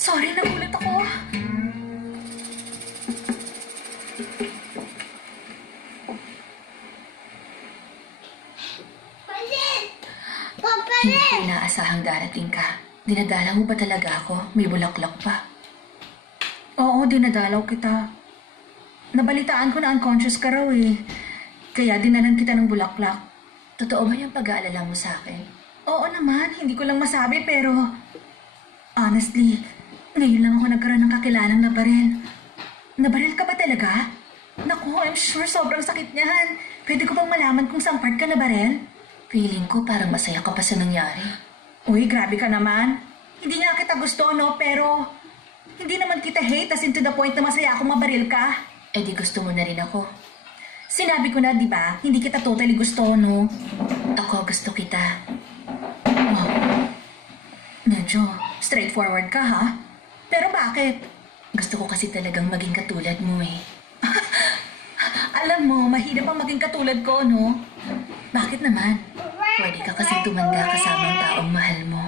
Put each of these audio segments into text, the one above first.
Sorry, nagulat ako. Hindi ko inaasahang darating ka. Dinadala mo ba talaga ako? May bulaklak pa. Oo, dinadalaw kita. Nabalitaan ko na unconscious ka raw eh. Kaya dinalan kita ng bulaklak. Totoo ba yung pag-aalala mo sa akin? Oo naman, hindi ko lang masabi pero... Honestly, ngayon lang ako nagkaroon ng kakilalang nabaril. Nabaril ka ba talaga? Naku, I'm sure sobrang sakit niyan. Pwede ko bang malaman kung saan part ka nabaril? Feeling ko parang masaya ka pa sa nangyari. Uy, grabe ka naman. Hindi nga kita gusto, no? Pero hindi naman kita hate as in to the point na masaya akong mabaril ka. Eh di gusto mo na rin ako. Sinabi ko na, di ba? Hindi kita totally gusto, no? Ako gusto kita. Oh. Medyo straightforward ka, ha? Pero bakit? Gusto ko kasi talagang maging katulad mo, eh. Alam mo, mahirap ang maging katulad ko, no? Bakit naman? Pwede ka kasi tumanda kasama ang taong mahal mo.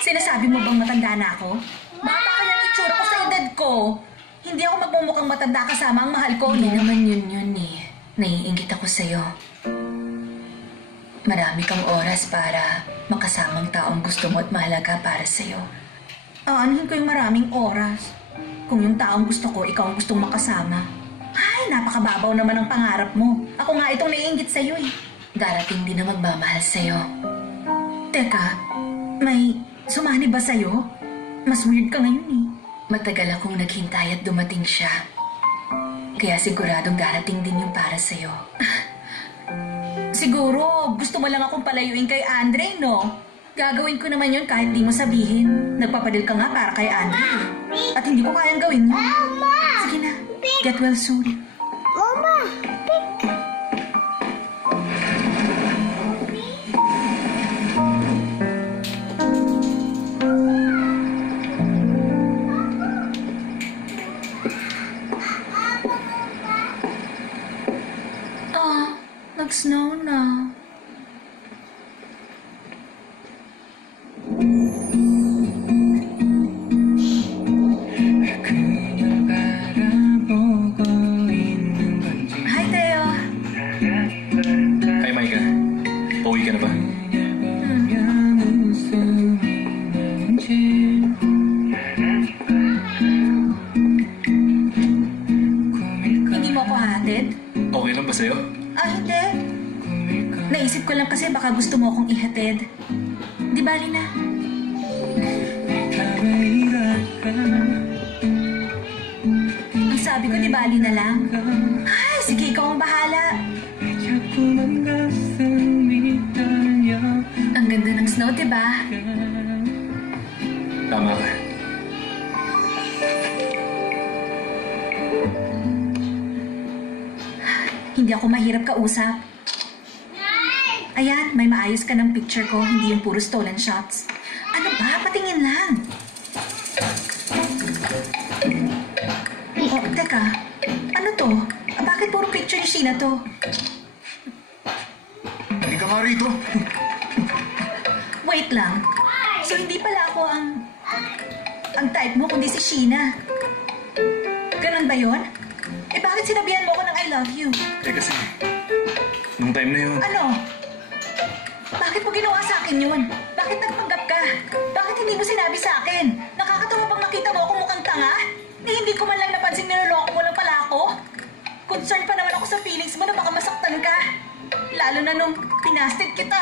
Sinasabi mo bang matanda na ako? Bata ka yung itsura ko sa edad ko. Hindi ako magmumukhang matanda kasama ang mahal ko, no? Hindi naman yun, eh. Naiingit ako sa'yo. Marami kang oras para makasamang taong gusto mo at mahalaga para sa'yo. Aanhin ko yung maraming oras. Kung yung taong gusto ko, ikaw ang gustong makasama. Ay, napakababaw naman ang pangarap mo. Ako nga itong naiingit sa'yo eh. Darating din na magmamahal sa'yo. Teka, may sumani ba sa'yo? Mas weird ka ngayon eh. Matagal akong naghintay at dumating siya. Kaya siguradong darating din yung para sa'yo. Siguro, gusto mo lang akong palayuin kay Andre, no? Gagawin ko naman yun kahit di mo sabihin. Nagpapadil ka nga para kay Andre. At hindi ko kayang gawin yun. Sige na, get well soon. Mama! Nag-snow na. Hi, Theo. Hi, Micah. Pauwi ka na ba? Hindi mo ako hatid? Okay lang ba sa'yo? Hindi. Naisip ko lang kasi baka gusto mo akong ihatid. Di bali na. Ang sabi ko, di bali na lang. Ay, sige, ikaw ang bahala. Ang ganda ng snow, di ba? Tama ka. Hindi ako mahirap kausap. Ayan, may maayos ka ng picture ko, hindi yung puro stolen shots. Ano ba? Patingin lang. Oh, teka. Ano to? Bakit puro picture ni Sheena to? Hindi ka nga rito. Wait lang. So, hindi pala ako ang type mo, kundi si Sheena. Ganun ba yun? Eh, bakit sinabihan mo ko ng I love you? Eh kasi, nung time na yun... Ano? Bakit mo ginawa sa akin yun? Bakit nagpanggap ka? Bakit hindi mo sinabi sa akin? Nakakatawa bang nakita mo ako mukhang tanga? Eh, hindi ko man lang napansin niloloko mo lang pala ako. Concerned pa naman ako sa feelings mo na baka masaktan ka. Lalo na nung pinasted kita.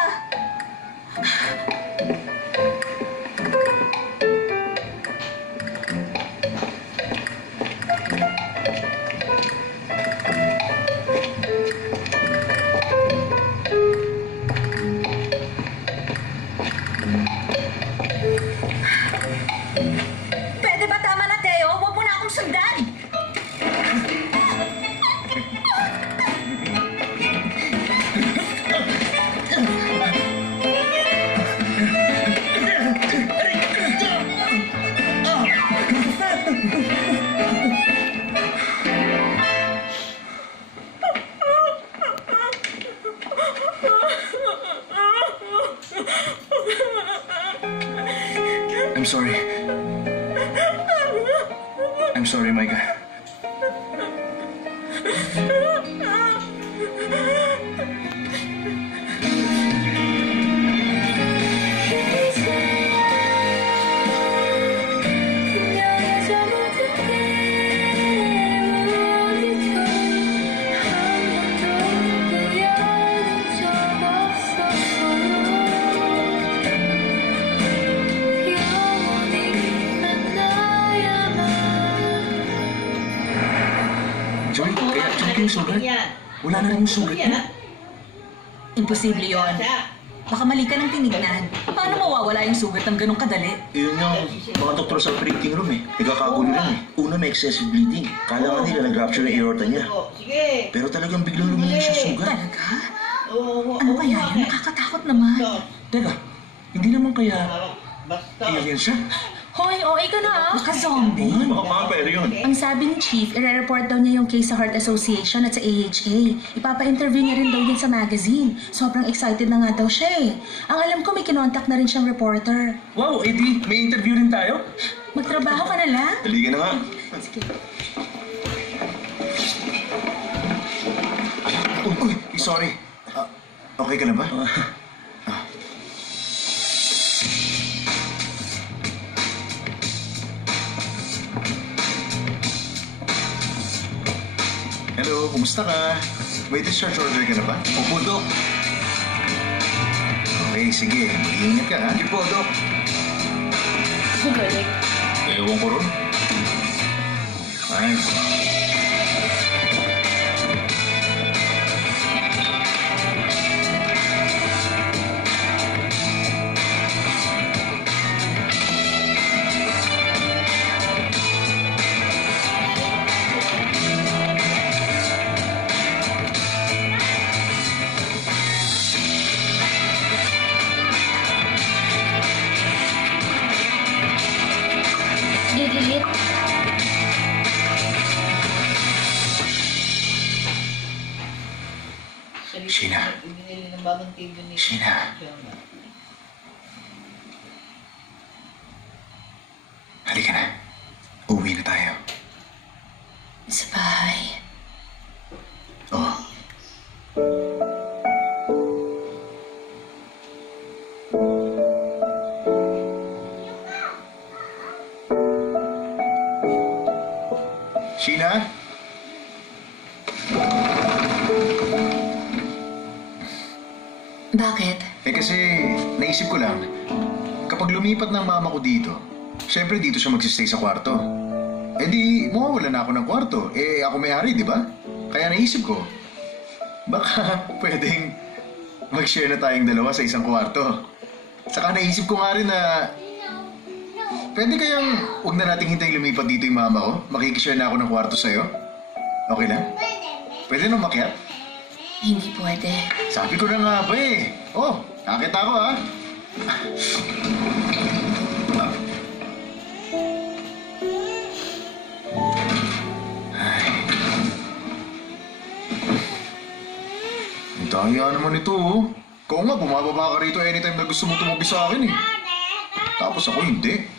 Pwede ba tama na, Theo? Huwag mo na akong sundan! I'm sorry. sorry, Micah. Joy, kaya dyan yung sugat. Wala na rin yung sugat mo. Imposible yon. Baka mali ka ng tinignan. Paano mawawala yung sugat ng ganong kadali? Yun yung mga doktor sa operating room eh. Nagkakagulo lang eh. Una may excessive bleeding. Kala nga nila nag-rupture yung aorta niya. Pero talagang biglang lumilis yung sugat. Talaga? Ano kaya yun? Nakakatakot naman. Teka, hindi naman kaya alien siya? Hoy, OA ka na ah. Naka-zombie. Baka mga yun. Ang sabi ni Chief, i-report daw niya yung case sa Heart Association at sa AHA. Ipapa-interview niya rin daw yun sa magazine. Sobrang excited na nga daw siya eh. Ang alam ko may kinontak na rin siyang reporter. Wow, Eddie, may interview rin tayo? Magtrabaho ka na lang. Halika na nga. Sige. Uy, sorry. Okay ka na ba? Hello, kumusta ka? May discharge order ka na ba? Opo, Dok. Okay, sige. Mag-iingat ka, ha? Sige po, Dok. Balik. Ewan ko ron. Ay. Gigilid. Sheena. Sheena. Halika na. Uwi na tayo. Sa bahay. Oo. Sheena? Bakit? Kasi naisip ko lang, kapag lumipat ng mama ko dito, syempre dito siya magsistay sa kwarto. Di, mawawala na ako ng kwarto. Ako may-ari, di ba? Kaya naisip ko, baka pwedeng mag-share na tayong dalawa sa isang kwarto. Saka naisip ko nga rin na pwede kayang huwag na nating hintayin lumipat dito yung mama ko? Makikishare na ako ng kwarto sa'yo? Okay lang? Pwede nang makiat? Hindi pwede. Sabi ko na nga ba eh. Oh, nakita ko ha. Ang daya naman ito oh. Ikaw nga, bumababa ka rito anytime na gusto mo tumabi sa akin eh. Tapos ako hindi.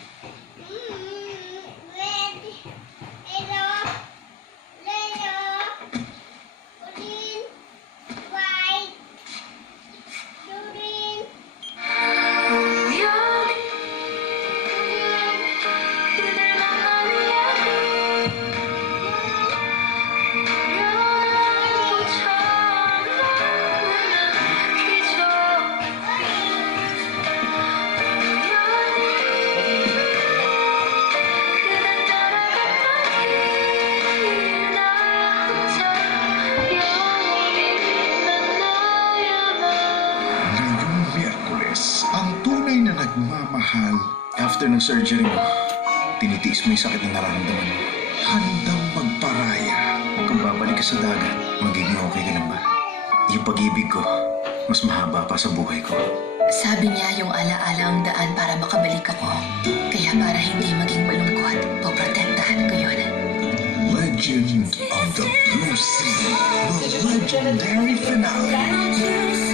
Nagmamahal. After ng surgery mo, tinitiis mo yung sakit na nararamdaman mo. Handang magparaya. Kung babalik ka sa dagat, magiging okay ka lang ba? Yung pag-ibig ko, mas mahaba pa sa buhay ko. Sabi niya yung alaala ang daan para makabalik ako. Kaya para hindi maging malungkot, poprotektahan ko yun. Legend of the Blue Sea. The legendary finale.